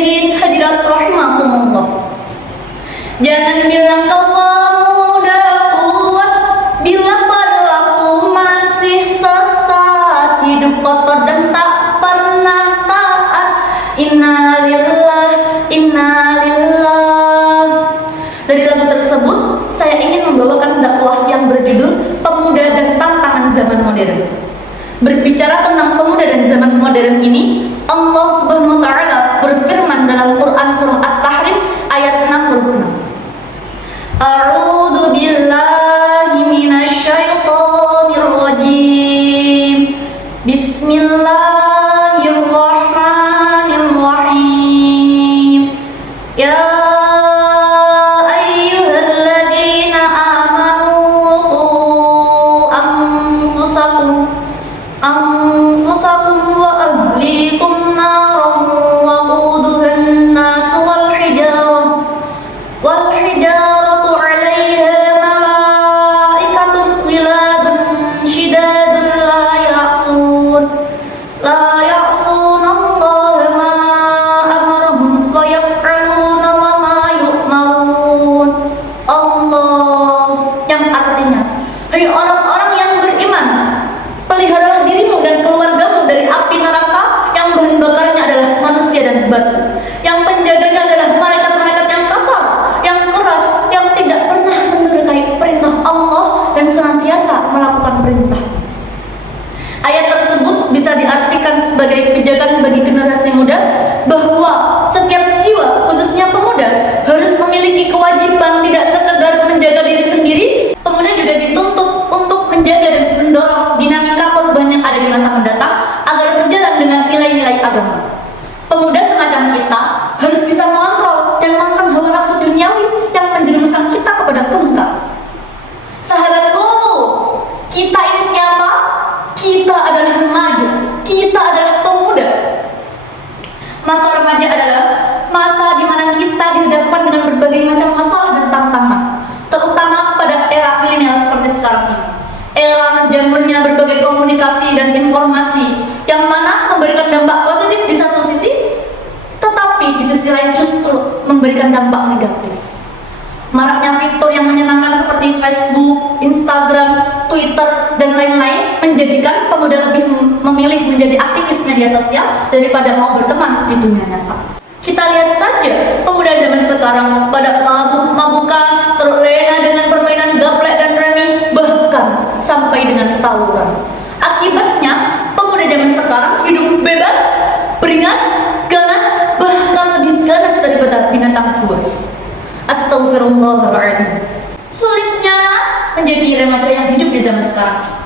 Hadirin hadirat rahimakumullah. Jangan bilang kau pemuda kuat bila perilaku masih sesat, hidup kotor dan tak pernah taat. Innalillah, innalillah. Dari lagu tersebut saya ingin membawakan dakwah yang berjudul Pemuda dan Tantangan Zaman Modern. Berbicara tentang pemuda dan zaman modern ini, Allah Subhanahu wa taala berfirman dalam Quran surah At-Tahrim ayat 66. A'udzu billahi minasy syaithanir rajim. Bismillahirrahmanirrahim. Ya ayyuhalladzina amanu qu anfusakum wa ahlikum naran waquduhan nas wal hijaratu 'alaiha malaikatun ghiladun shidadun la ya'sunallaha ma amarahum wa yaf'aluna wa ma yu'marun. Allah, yang artinya, hai orang-orang yang beriman, peliharalah dirimu dan keluargamu dari api neraka yang bahan bakarnya adalah manusia dan batu, yang penjaganya adalah malaikat-malaikat yang kasar, yang keras, yang tidak pernah mendurhakai perintah Allah dan senantiasa melakukan perintah. Ayat tersebut bisa diartikan sebagai pijakan bagi generasi muda bahwa setiap jiwa, khususnya pemuda, harus memiliki kewajiban tidak sekedar menjaga diri sendiri. Pemuda juga dituntut untuk menjaga dan mendorong dinamika perubahan yang ada di masa mendatang agar sejalan dengan nilai-nilai agama. Pemuda semacam kita harus bisa mengontrol dan menekan hawa nafsu duniawi yang menjerumuskan kita kepada kemunkar. Sahabatku, kita ini siapa? Kita adalah remaja, kita adalah pemuda. Masa remaja adalah masa di mana kita dihadapkan dengan berbagai macam masalah dan tantangan, terutama pada era milenial seperti sekarang ini. Era menjamurnya berbagai komunikasi dan informasi yang mana memberikan dampak positif di satu sisi, tetapi di sisi lain justru memberikan dampak negatif. Maraknya fitur yang menyenangkan seperti Facebook, Instagram, Twitter, dan lain-lain menjadikan pemuda lebih memilih menjadi aktivis media sosial daripada mau berteman di dunia nyata. Kita lihat saja pemuda zaman sekarang pada mabuk-mabukan, terlena dengan permainan gaplek dan remi, bahkan sampai dengan tawuran. Akibatnya, pemuda zaman sekarang hidup bebas, beringas, ganas, bahkan lebih ganas daripada binatang buas. Astagfirullahaladzim. Sulitnya menjadi remaja yang hidup di zaman sekarang ini.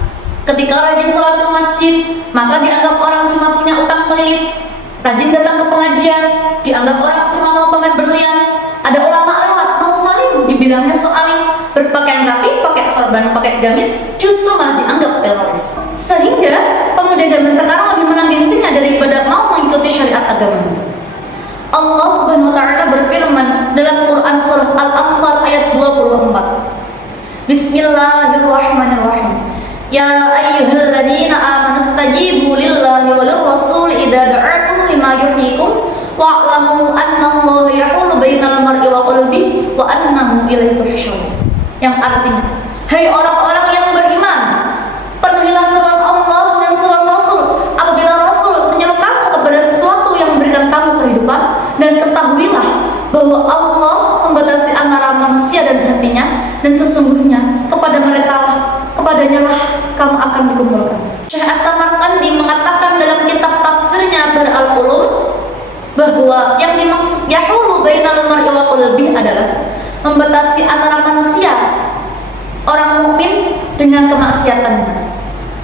Ketika rajin sholat ke masjid, maka dianggap orang cuma punya utang melilit. Rajin datang ke pengajian, dianggap orang cuma mau pamer berlian. Ada ulama lewat mau salim, dibilangnya soalim. Berpakaian rapi, pakai sorban, pakai gamis, justru malah dianggap teroris. Sehingga pemuda zaman sekarang lebih menang gengsinya daripada mau mengikuti syariat agama. Allah Subhanahu wa taala berfirman dalam Quran surah Al-Anfal ayat 24. Bismillahirrahmanirrahim. Ya ayyuhalladzina amanu istajibu lillahi walir rasul idza da'akum lima yuhyikum wa'lamu annallaha yahulu bainal mar'i wa qalbihi wa annahu ilaihi tuhsyarun. Yang artinya, hai orang-orang yang beriman, penuhilah seruan Allah dan seruan Rasul apabila Rasul menyeru kamu kepada sesuatu yang memberikan kamu kehidupan, dan ketahuilah bahwa Allah membatasi antara manusia dan hatinya, dan sesungguhnya kepadanya lah kamu akan dikumpulkan. Syekh As-Samarqandi mengatakan dalam kitab tafsirnya Bahr al-Ulum bahwa yang dimaksud yahulu bainal mar'i wa qalbihi adalah membatasi antara manusia, orang mukmin, dengan kemaksiatannya.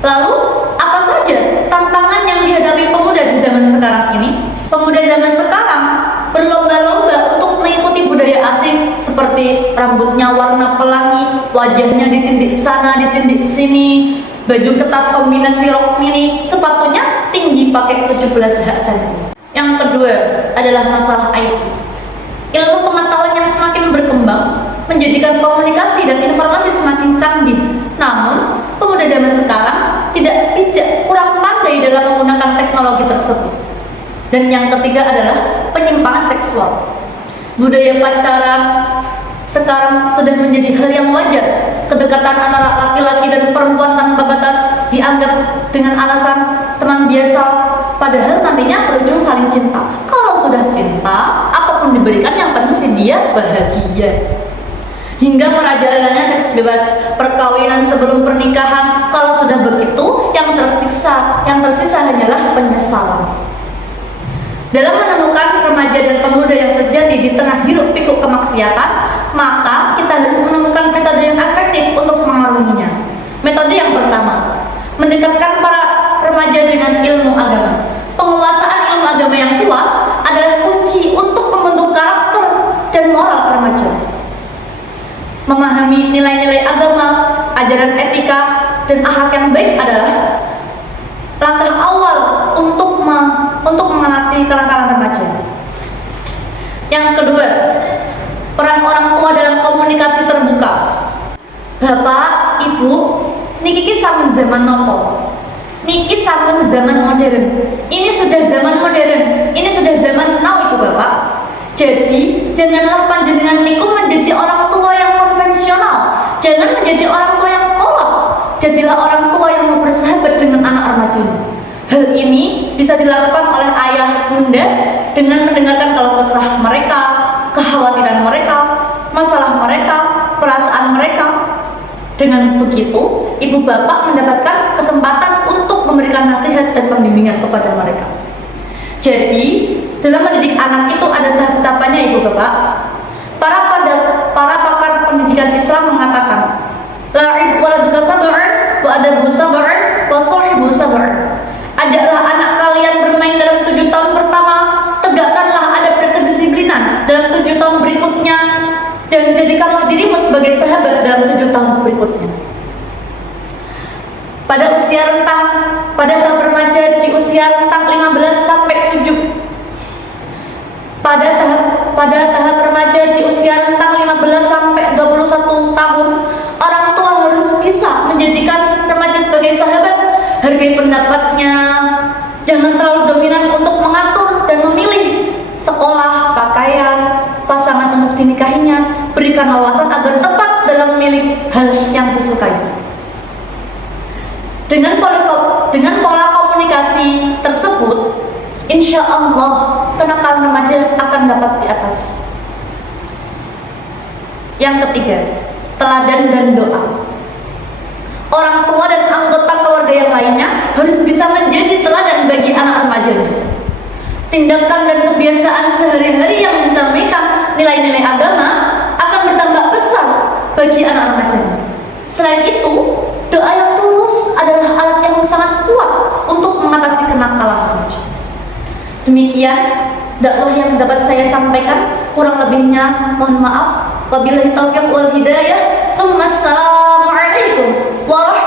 Lalu apa saja tantangan yang dihadapi pemuda di zaman sekarang ini? Pemuda zaman sekarang berlomba-lomba untuk mengikuti budaya asing seperti rambutnya warna pelangi, wajahnya ditindik sana, ditindik sini, baju ketat kombinasi rok mini, sepatunya tinggi pakai 17 hak saja. Yang kedua adalah masalah IT. Ilmu pengetahuan yang semakin berkembang menjadikan komunikasi dan informasi semakin canggih. Namun, pemuda zaman sekarang tidak bijak, kurang pandai dalam menggunakan teknologi tersebut. Dan yang ketiga adalah penyimpangan seksual. Budaya pacaran sekarang sudah menjadi hal yang wajar. Kedekatan antara laki-laki dan perempuan tanpa batas dianggap dengan alasan teman biasa, padahal nantinya berujung saling cinta. Kalau sudah cinta, apapun diberikan yang penting si dia bahagia. Hingga merajalelanya seks bebas, perkawinan sebelum pernikahan. Kalau sudah begitu, yang tersisa hanyalah penyesalan. Dalam menemukan remaja dan pemuda yang sejati di tengah hiruk pikuk kemaksiatan, maka kita harus menemukan metode yang efektif untuk mengarunginya. Metode yang pertama, mendekatkan para remaja dengan ilmu agama. Penguasaan ilmu agama yang kuat adalah kunci untuk membentuk karakter dan moral remaja. Memahami nilai-nilai agama, ajaran etika, dan akhlak yang baik adalah langkah awal untuk mengatasi kelangkaan remaja. Yang kedua, peran orang tua dalam komunikasi terbuka. Bapak, Ibu, niki sampun zaman nopo? Niki sampun zaman modern. Ini sudah zaman modern. Ini sudah zaman now, Ibu Bapak. Jadi, janganlah panjenengan niku menjadi orang tua yang konvensional. Jangan menjadi orang tua yang kolot. Jadilah orang tua yang mau bersahabat dengan anak remaja. Hal ini bisa dilakukan oleh ayah bunda dengan mendengarkan keluh kesah mereka, kekhawatiran mereka, masalah mereka, perasaan mereka. Dengan begitu, ibu bapak mendapatkan kesempatan untuk memberikan nasihat dan pembimbingan kepada mereka. Jadi, dalam mendidik anak itu ada tahap-tahapannya, ibu bapak. Para pakar pendidikan Islam mengatakan, la'ib waladuka sab'an wa adabu sab'an wa sahibu sab'an. Ajaklah anak kalian bermain dalam 7 tahun pertama, tegakkanlah adab dan kedisiplinan dalam 7 tahun berikutnya, dan jadikanlah dirimu sebagai sahabat dalam 7 tahun berikutnya. Pada usia rentang, pada tahap remaja di usia rentang 15 sampai 7. Pada tahap remaja di usia rentang 15 sampai 21 tahun, orang tua harus bisa menjadikan remaja sebagai sahabat. Hargai pendapatnya, jangan terlalu dominan untuk mengatur dan memilih sekolah, pakaian, pasangan untuk dinikahinya. Berikan wawasan agar tepat dalam memilih hal yang disukai. Dengan pola komunikasi tersebut, insya Allah kenakalan remaja akan dapat diatasi. Yang ketiga, teladan dan doa. Orang tua dan anggota keluarga yang lainnya harus bisa menjadi teladan bagi anak remaja. Tindakan dan kebiasaan sehari-hari yang mencerminkan nilai-nilai agama akan bertambah besar bagi anak remaja. Selain itu, doa yang tulus adalah alat yang sangat kuat untuk mengatasi kenakalan remaja. Demikian dakwah yang dapat saya sampaikan, kurang lebihnya mohon maaf. Wabillahi taufiq wal hidayah. Assalamualaikum warahmatullahi